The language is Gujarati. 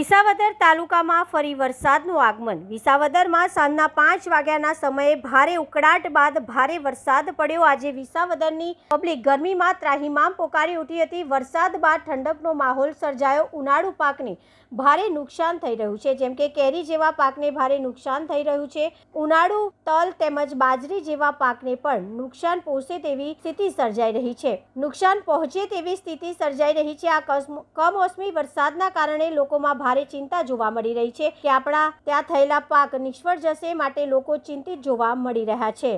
વિસાવદર તાલુકામાં ફરી વરસાદનું આગમન. વિસાવદરમાં સાંજના પાંચ વાગ્યાના સમયે ભારે ઉકળાટ બાદ ભારે વરસાદ પડ્યો. આજે વિસાવદરની પબ્લિક ગરમીમાં ત્રાહિમામ પોકારી ઉઠી હતી. વરસાદ બાદ ઠંડકનો માહોલ સર્જાયો. ઉનાળુ પાકને ભારે નુકસાન થઈ રહ્યું છે. જેમ કે કેરી જેવા પાકને ભારે નુકસાન થઈ રહ્યું છે. ઉનાળુ તલ તેમજ બાજરી જેવા પાકને પણ નુકસાન પહોંચે તેવી સ્થિતિ સર્જાઈ રહી છે. નુકસાન પહોંચે તેવી સ્થિતિ સર્જાઈ રહી છે. આ કમોસમી વરસાદના કારણે લોકોમાં ભારે ચિંતા જોવા મળી રહી છે કે આપણા ત્યાં થયેલા પાક નિષ્ફળ જશે માટે લોકો ચિંતિત જોવા મળી રહ્યા છે.